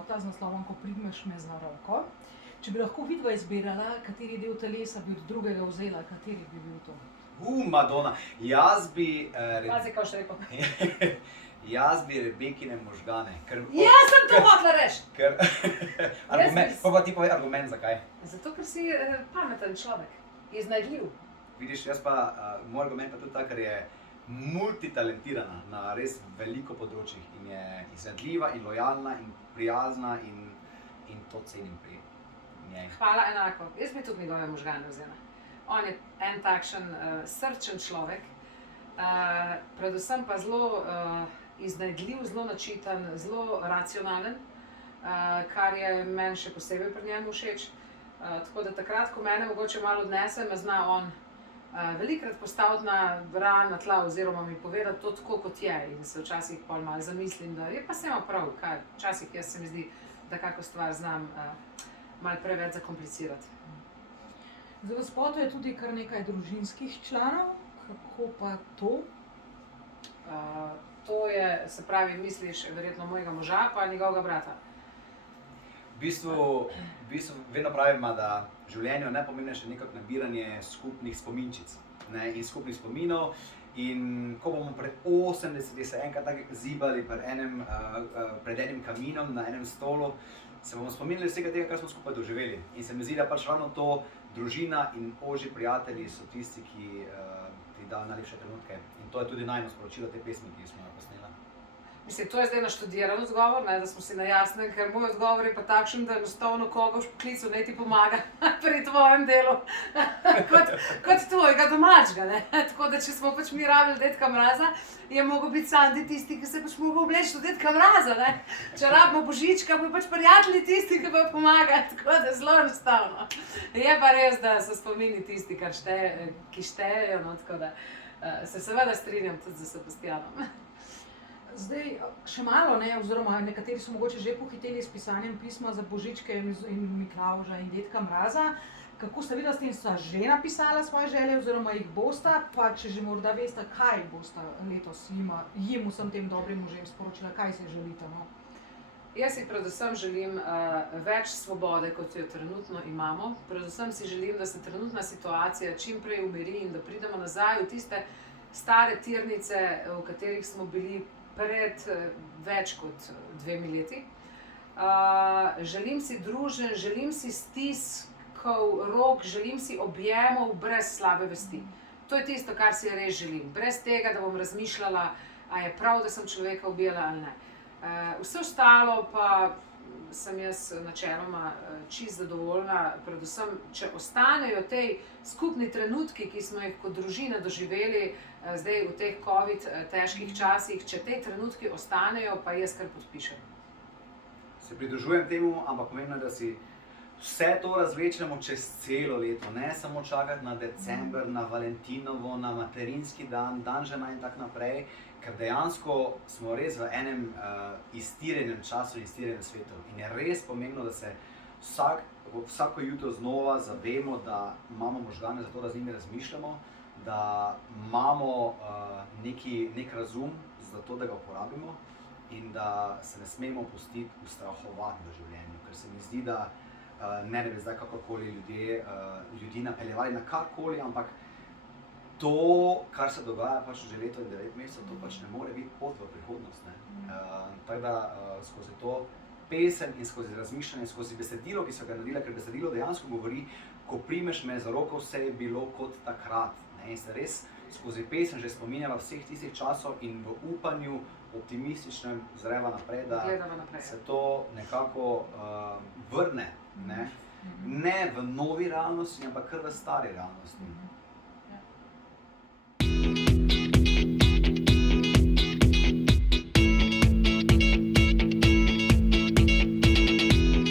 spota z naslovom Ko primeš me za roko. Če bi lahko vidva izbirala, kateri del telesa bi od drugega vzela, kateri bi bil to? Madonna, jaz bi... Pazi, kaj še rekel. Jaz bi Rebekine možgane. Jaz sem to hotela reči! Pa ti povej argument, zakaj? Zato, ker si pameten človek, iznajdljiv. Vidiš, jaz pa, moj argument pa tudi ta, ker je multitalentirana na res veliko področjih in je iznajdljiva in lojalna in prijazna in to cenim pri njej. Hvala, enako. Jaz bi tudi njegove možgane vzela. On je en takšen srčen človek, predvsem pa zelo iznajdljiv, zelo načiten, zelo racionalen, kar je meni še posebej pri njemu všeč. Tako da takrat, ko mene mogoče malo odnese, me zna on velikokrat postaviti na tla oziroma mi povedati to tako, kot je in se včasih pol malo zamislim, da je pa se ima prav, kaj včasih jaz se mi zdi, da kako stvar znam malo preveč zakomplicirati. Zdaj, v spotu je tudi kar nekaj družinskih članov, kako pa to? To je, se pravi, misliš verjetno mojega moža pa njegovega brata. V bistvu vedno pravimo, da v življenju najpomembnejše je nekako nabiranje skupnih spominčic in skupnih spominov. In ko bomo pred 80 se enkrat tako zibali pred enim kaminom na enem stolu, se bomo spominjali vsega tega, kar smo skupaj doživeli. In se mi zdi, da pač ravno to družina in ožji prijatelji so tisti, ki ti dajo najlepše trenutke. In to je tudi najno sporočilo te pesmi, ki smo jo posnela. Mislim, to je zdaj naštudiran odgovor, da smo si na jasnem, ker moj odgovor je pa takšen, da enostavno koga v poklicu naj ti pomaga pri tvojem delu, kot tvojega domačega, ne. Tako da, če smo pač mi rabili Dedka Mraza, je mogel biti Sandi tisti, ki se pač mogel obleči v Dedka Mraza, ne. Če rabimo Božička, bo pač prijatelji tisti, ki bojo pomagati, tako da zelo enostavno. Je pa res, da so spomini tisti, ki štejejo, no, tako da se seveda strinjam tudi z Sebastianom. Zdaj, še malo, oziroma nekateri so mogoče že pohiteli s pisanjem pisma za Božičke in Miklavža in Dedka Mraza. Kako sta videla s tem, sta že napisala svoje želje oziroma jih bosta, pa če že morda veste, kaj bosta letos jim vsem tem dobrim možem sporočila, kaj se želite, no? Jaz si predvsem želim več svobode, kot jo trenutno imamo. Predvsem si želim, da se trenutna situacija čim prej umiri in da pridemo nazaj v tiste stare tirnice, v katerih smo bili pred več kot 2 leti. Želim si druženj, želim si stiskov rok, želim si objemov brez slabe vesti. To je tisto, kar si res želim. Brez tega, da bom razmišljala, a je prav, da sem človeka ubijala ali ne. Vse ostalo pa sem jaz načeloma čisto zadovoljna, predvsem, če ostanejo tej skupni trenutki, ki smo jih kot družina doživeli zdaj v teh covid težkih časih, če te trenutki ostanejo, pa jaz kar podpišem. Se pridružujem temu, ampak pomembno je, da si vse to razvlečemo čez celo leto, ne samo čakati na december, na Valentinovo, na materinski dan, dan žena in tako naprej, ker dejansko smo res v enem iztirjenem času in iztirjenem svetu. In je res pomembno, da se vsako jutro znova zavemo, da imamo možgane za to, da z njimi razmišljamo, da imamo nek razum za to, da ga uporabimo in da se ne smemo pustiti ustrahovati v življenju, ker se mi zdi, da ne bi zdaj kakorkoli ljudi napeljevali na karkoli, ampak to, kar se dogaja pač že leto in 9 mesecev, to pač ne more biti pot v prihodnost, ne. Tako da skozi to pesem in skozi razmišljanje, skozi besedilo, ki so ga naredila, ker besedilo dejansko govori, ko primeš me za roko, vse je bilo kot takrat, ne. In se res skozi pesem že spominjava vseh tistih časov in v upanju optimističnem zreva naprej, da se to nekako vrne, ne v novi realnosti, ampak kar v stari realnosti.